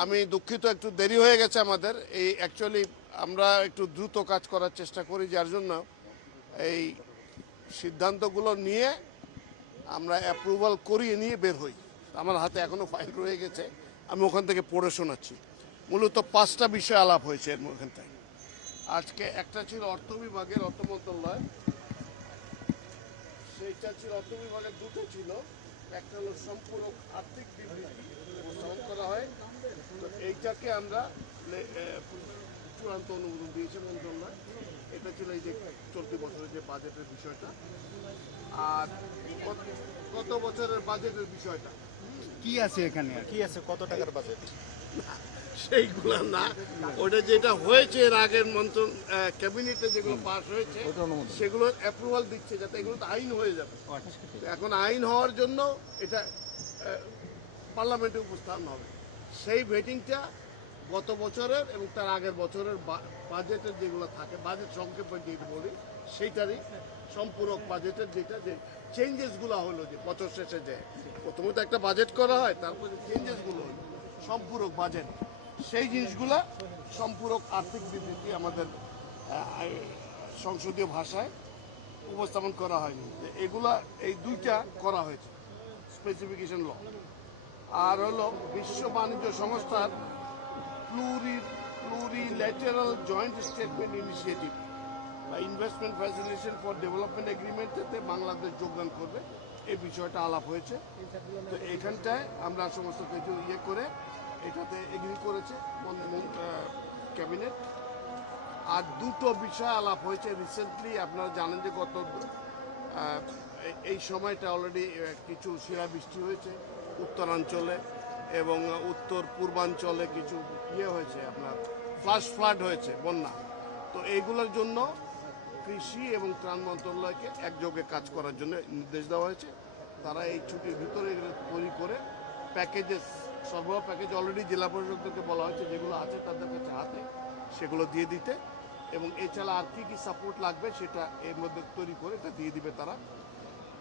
আমি দুঃখিত, একটু দেরি হয়ে গেছে আমাদের। এই অ্যাকচুয়ালি আমরা একটু দ্রুত কাজ করার চেষ্টা করি, যার জন্য এই সিদ্ধান্তগুলো নিয়ে আমরা অ্যাপ্রুভাল করিয়ে নিয়ে বের হই। আমার হাতে এখনও ফাইল রয়ে গেছে, আমি ওখান থেকে পড়ে শোনাচ্ছি। মূলত 5টা বিষয় আলাপ হয়েছে এর ওখান থেকে। আজকে একটা ছিল অর্থ বিভাগের, অর্থ মন্ত্রণালয়, সেইটা ছিল অর্থ বিভাগের। দুটো ছিল, একটা হলো সম্পূরক আর্থিক বিবৃতি উপস্থাপন করা হয়। তো এইটাকে আমরা চূড়ান্ত অনুমোদন দিয়েছে মন্ত্রণালয়। এটা ছিল এই যে চলতি বছরের যে বাজেটের বিষয়টা, আর গত বছরের বাজেটের বিষয়টা কি আছে এখানে, কি আছে, কত টাকার বাজেট? সেইগুলো না, ওটা যেটা হয়েছে এর আগের ক্যাবিনেটে যেগুলো পাস হয়েছে সেগুলো অ্যাপ্রুভাল দিচ্ছে, যাতে এগুলো তো আইন হয়ে যাবে। এখন আইন হওয়ার জন্য এটা পার্লামেন্টে উপস্থাপন হবে। সেই ভেটিংটা গত বছরের এবং তার আগের বছরের বাজেটের যেগুলো থাকে, বাজেট সংক্ষেপে যেটা বলি, সেইটারই সম্পূরক বাজেটের যেটা যে চেঞ্জেসগুলো হলো, যে বছর শেষে যে প্রথমে তো একটা বাজেট করা হয়, তারপরে চেঞ্জেসগুলো হলো সম্পূরক বাজেট, সেই জিনিসগুলা সম্পূরক আর্থিক বিবৃতি আমাদের সংসদীয় ভাষায় উপস্থাপন করা হয়নি। এগুলা এই দুইটা করা হয়েছে, স্পেসিফিকেশন ল। আর হলো বিশ্ব বাণিজ্য সংস্থার প্লুরিল্যাটারাল জয়েন্ট স্টেটমেন্ট ইনিশিয়েটিভ বা ইনভেস্টমেন্ট ফ্যাসিলিটেশন ফর ডেভেলপমেন্ট এগ্রিমেন্টেতে বাংলাদেশ যোগদান করবে, এই বিষয়টা আলাপ হয়েছে। তো এখানটায় আমরা সমস্ত কিছু করে এটাতে এগ্রি করেছে ক্যাবিনেট। আর দুটো বিষয় আলাপ হয়েছে রিসেন্টলি। আপনারা জানেন যে গত এই সময়টা অলরেডি কিছু শিলাবৃষ্টি হয়েছে উত্তরাঞ্চলে, এবং উত্তর পূর্বাঞ্চলে কিছু হয়েছে, আপনার ফ্লাড হয়েছে, বন্যা। তো এইগুলোর জন্য কৃষি এবং ত্রাণ মন্ত্রণালয়কে একযোগে কাজ করার জন্য নির্দেশ দেওয়া হয়েছে। তারা এই ছুটির ভিতরে এগুলো তৈরি করে প্যাকেজেস, সরবরাহ প্যাকেজ অলরেডি জেলা পরিষদকে বলা হয়েছে, যেগুলো আছে তাদের কাছে হাতে সেগুলো দিয়ে দিতে, এবং এছাড়া আর কি সাপোর্ট লাগবে সেটা এর মধ্যে তৈরি করে এটা দিয়ে দিবে তারা।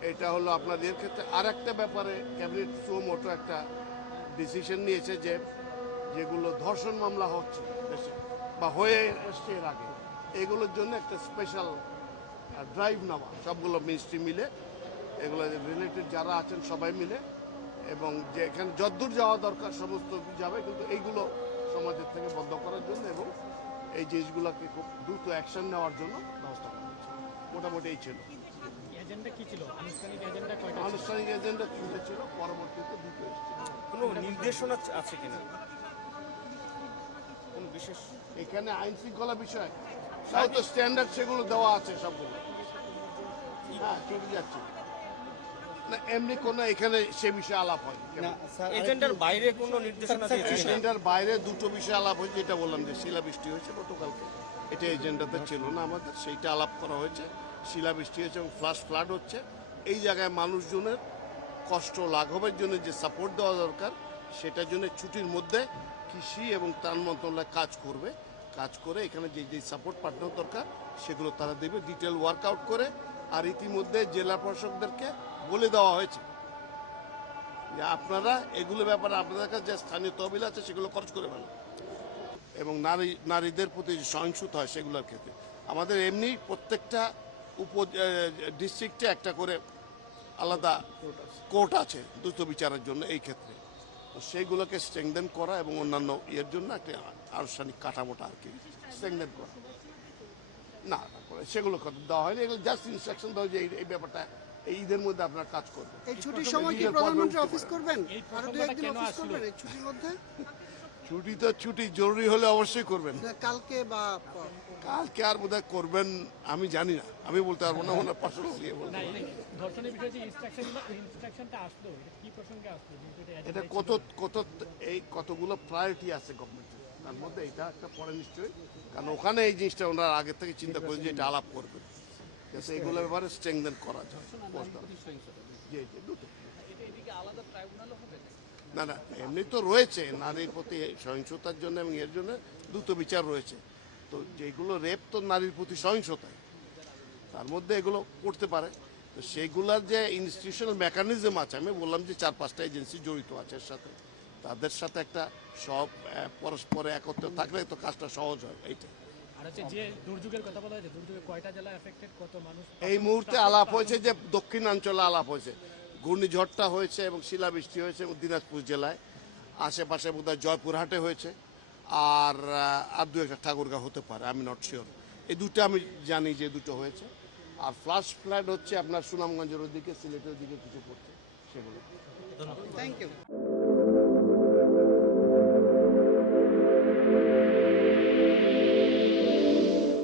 এটা হলো আপনাদের ক্ষেত্রে। আর একটা ব্যাপারে ক্যাবিনেট সুমোটো একটা ডিসিশন নিয়েছে, যে যেগুলো ধর্ষণ মামলা হচ্ছে দেশে বা হয়ে এসছে এর আগে, এগুলোর জন্য একটা স্পেশাল ড্রাইভ নেওয়া, সবগুলো মিনিস্ট্রি মিলে, এগুলো রিলেটেড যারা আছেন সবাই মিলে, এবং যে এখানে যদ্দূর যাওয়া দরকার সমস্ত যাবে, কিন্তু এইগুলো সমাজের থেকে বন্ধ করার জন্য এবং এই জিনিসগুলোকে খুব দ্রুত অ্যাকশন নেওয়ার জন্য ব্যবস্থা করা হয়েছে। মোটামুটি এই ছিল আনুষ্ঠানিক এজেন্ডা। 3টে ছিল, পরবর্তীতে 2টো এসেছিল। কোনো নির্দেশনা আছে কিনা, কোন বিশেষ এখানে আইন শৃঙ্খলা বিষয় তো স্ট্যান্ডার্ড সেগুলো দেওয়া আছে সবগুলো। হ্যাঁ, চলে যাচ্ছে না, এমনি কোনো এখানে সে বিষয়ে আলাপ হয়। এজেন্ডার বাইরে কোনো নির্দেশনা দিয়েছে? এজেন্ডার বাইরে 2টো বিষয় আলাপ হয়েছে, যেটা বললাম যে শিলাবৃষ্টি হয়েছে গতকালকে, এটা এজেন্ডাতে ছিল না আমাদের, সেইটা আলাপ করা হয়েছে। শিলাবৃষ্টি হয়েছে এবং ফ্লাড হচ্ছে, এই জায়গায় মানুষজনের কষ্ট লাঘবের জন্য যে সাপোর্ট দেওয়া দরকার, সেটার জন্য ছুটির মধ্যে কৃষি এবং ত্রাণ মন্ত্রণালয় কাজ করে এখানে যে সাপোর্ট পাঠানো দরকার সেগুলো তারা দেবে, ডিটেল ওয়ার্কআউট করে। আর ইতিমধ্যে জেলা প্রশাসকদেরকে বলে দেওয়া হয়েছে যে আপনারা এগুলো ব্যাপারে আপনাদের কাছে যে স্থানীয় তহবিল আছে সেগুলো খরচ করে ফেলেন, এবং নারীদের প্রতি যে সহিংসতা হয় সেগুলোর ক্ষেত্রে আমাদের এমনি প্রত্যেকটা ডিস্ট্রিক্টে একটা করে আলাদা কোর্ট আছে দ্রুত বিচারের জন্য এই ক্ষেত্রে। তো সেইগুলোকে স্ট্রেংথেন করা এবং অন্যান্য ইয়ের জন্য একটা আনুষ্ঠানিক কাঠামোটা আর কি স্ট্রেংথেন করা। না, সেগুলো দেওয়া হয়নি, এগুলো জাস্ট ইনস্ট্রাকশন দেওয়া যে এই ব্যাপারটা এই ঈদের মধ্যে আপনারা কাজ করবেন। এই ছুটির সময় কি প্রধানমন্ত্রী অফিস করবেন? আরো 2-1 দিন অফিস করবেন এই ছুটির মধ্যে? ছুটি তো ছুটি, জরুরি হলে অবশ্যই করবেন। কালকে বা কালকে আর বোধহয় করবেন আমি জানি না, আমি বলতে পারবো না, ওনার পার্সোনাল ইয়ে বলতে পারবো। ধর্ষণের বিষয়ে যে ইনস্ট্রাকশনটা আসলো, এটা কি প্রসঙ্গে আসলো? এটা কতগুলো প্রায়োরিটি আছে গভর্নমেন্টের, তার মধ্যে এটা একটা পরে নিশ্চয়ই, কারণ ওখানে এই জিনিসটা ওনারা আগে থেকে চিন্তা করেন যে এটা আলাপ করবেন, যাতে এগুলো ব্যাপারে স্ট্রেংথেন করা যায়। দুটো না, এমনি তো রয়েছে নারীর প্রতি সহিংসতার জন্য এবং এর জন্য দ্রুত বিচার রয়েছে। তো যেগুলো রেপ তো নারীর প্রতি সহিংসতায়, তার মধ্যে এগুলো করতে পারে। তো সেইগুলার যে ইনস্টিটিউশনাল মেকানিজম আছে, আমি বললাম যে 4-5টা এজেন্সি জড়িত আছে এর সাথে, তাদের সাথে একটা সব পরস্পরে একত্রে থাকলে তো কাজটা সহজ হয় এইটা। আর হচ্ছে যে দুর্যোগের কথা বলা হয়েছে, দুর্যোগে কয়টা জেলা এফেক্টেড, কত মানুষ? এই মুহূর্তে আলাপ হয়েছে যে দক্ষিণাঞ্চলে আলাপ হয়েছে, ঘূর্ণিঝড়টা হয়েছে এবং শিলাবৃষ্টি হয়েছে এবং দিনাজপুর জেলায়, আশেপাশে বোধহয় জয়পুরহাটে হয়েছে, আর দু একটা ঠাকুরগাঁও হতে পারে, আমি নট শিওর। এই দুটো আমি জানি যে দুটো হয়েছে। আর ফ্লাশ ফ্লাড হচ্ছে আপনার সুনামগঞ্জের ওদিকে, সিলেটের দিকে কিছু পড়ছে সেগুলো। Thank you.